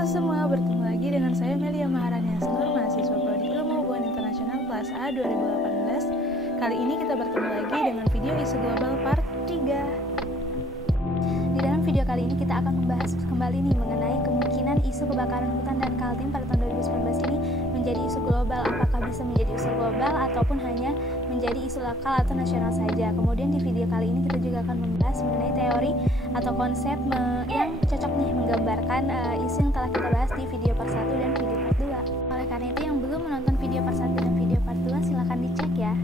Halo semua, bertemu lagi dengan saya Melia Maharani Asnur, mahasiswa Prodi Ilmu Hubungan Internasional kelas A 2018. Kali ini kita bertemu lagi dengan video isu global part 3. Di dalam video kali ini kita akan membahas kembali nih mengenai kemungkinan isu kebakaran hutan dan Kaltim pada tahun 2019 ini menjadi isu global. Apakah bisa menjadi isu global ataupun hanya menjadi isu lokal atau nasional saja. Kemudian di video kali ini kita juga akan membahas mengenai teori atau konsep yang cocok nih menggambarkan isu yang telah kita bahas di video part 1 dan video part 2. Oleh karena itu yang belum menonton video part 1 dan video part 2 silahkan dicek ya.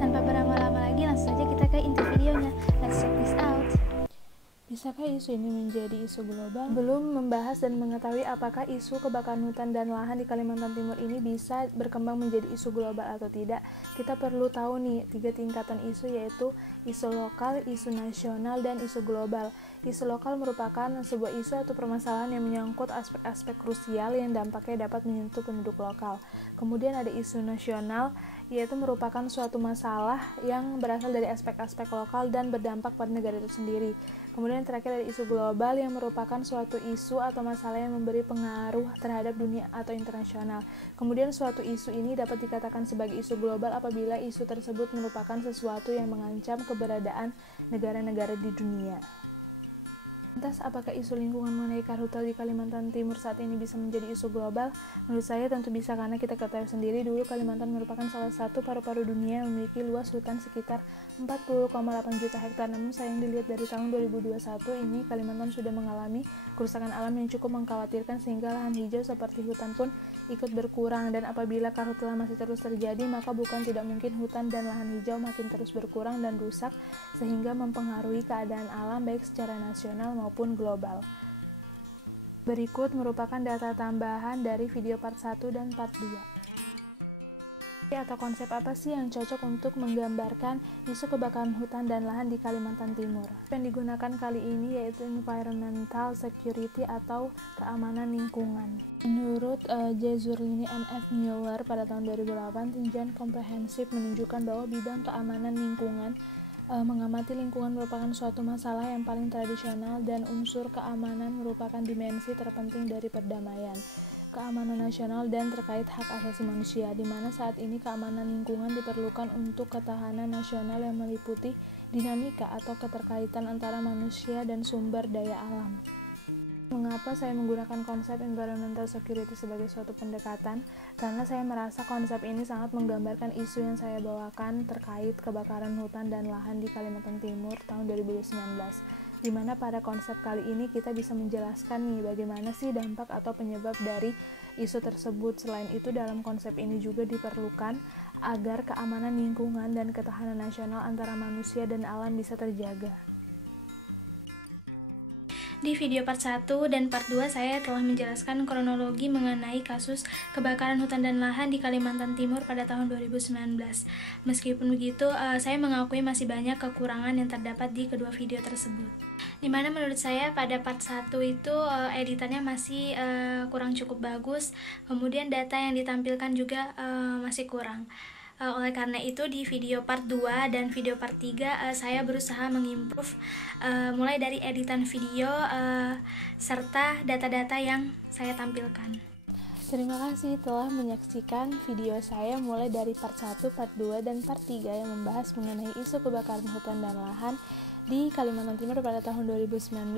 Tanpa berlama-lama lagi langsung saja kita ke inti videonya. Let's check this out. Bisakah isu ini menjadi isu global? Belum membahas dan mengetahui apakah isu kebakaran hutan dan lahan di Kalimantan Timur ini bisa berkembang menjadi isu global atau tidak. Kita perlu tahu nih 3 tingkatan isu, yaitu isu lokal, isu nasional, dan isu global. Isu lokal merupakan sebuah isu atau permasalahan yang menyangkut aspek-aspek krusial yang dampaknya dapat menyentuh penduduk lokal. Kemudian ada isu nasional, yaitu merupakan suatu masalah yang berasal dari aspek-aspek lokal dan berdampak pada negara itu sendiri. Kemudian yang terakhir ada isu global yang merupakan suatu isu atau masalah yang memberi pengaruh terhadap dunia atau internasional. Kemudian suatu isu ini dapat dikatakan sebagai isu global apabila isu tersebut merupakan sesuatu yang mengancam keberadaan negara-negara di dunia. Lantas, apakah isu lingkungan mengenai karhutla di Kalimantan Timur saat ini bisa menjadi isu global? Menurut saya tentu bisa, karena kita ketahui sendiri dulu Kalimantan merupakan salah satu paru-paru dunia yang memiliki luas hutan sekitar 40,8 juta hektar. Namun sayang dilihat dari tahun 2021 ini Kalimantan sudah mengalami kerusakan alam yang cukup mengkhawatirkan sehingga lahan hijau seperti hutan pun ikut berkurang, dan apabila karhutla masih terus terjadi maka bukan tidak mungkin hutan dan lahan hijau makin terus berkurang dan rusak sehingga mempengaruhi keadaan alam baik secara nasional maupun global. Berikut merupakan data tambahan dari video part 1 dan part 2. Atau konsep apa sih yang cocok untuk menggambarkan isu kebakaran hutan dan lahan di Kalimantan Timur? Yang digunakan kali ini yaitu environmental security atau keamanan lingkungan. Menurut J. Zurlini and F. Mueller pada tahun 2008, tinjauan komprehensif menunjukkan bahwa bidang keamanan lingkungan mengamati lingkungan merupakan suatu masalah yang paling tradisional, dan unsur keamanan merupakan dimensi terpenting dari perdamaian, keamanan nasional, dan terkait hak asasi manusia, di mana saat ini keamanan lingkungan diperlukan untuk ketahanan nasional yang meliputi dinamika atau keterkaitan antara manusia dan sumber daya alam. Mengapa saya menggunakan konsep environmental security sebagai suatu pendekatan? Karena saya merasa konsep ini sangat menggambarkan isu yang saya bawakan terkait kebakaran hutan dan lahan di Kalimantan Timur tahun 2019. Di mana pada konsep kali ini kita bisa menjelaskan nih bagaimana sih dampak atau penyebab dari isu tersebut. Selain itu, dalam konsep ini juga diperlukan agar keamanan lingkungan dan ketahanan nasional antara manusia dan alam bisa terjaga. Di video part 1 dan part 2 saya telah menjelaskan kronologi mengenai kasus kebakaran hutan dan lahan di Kalimantan Timur pada tahun 2019. Meskipun begitu, saya mengakui masih banyak kekurangan yang terdapat di kedua video tersebut. Dimana menurut saya pada part 1 itu editannya masih kurang cukup bagus, kemudian data yang ditampilkan juga masih kurang. Oleh karena itu di video part 2 dan video part 3 saya berusaha mengimprove mulai dari editan video serta data-data yang saya tampilkan. Terima kasih telah menyaksikan video saya mulai dari part 1, part 2, dan part 3 yang membahas mengenai isu kebakaran hutan dan lahan di Kalimantan Timur pada tahun 2019.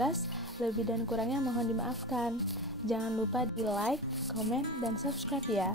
Lebih dan kurangnya mohon dimaafkan. Jangan lupa di like, komen, dan subscribe ya.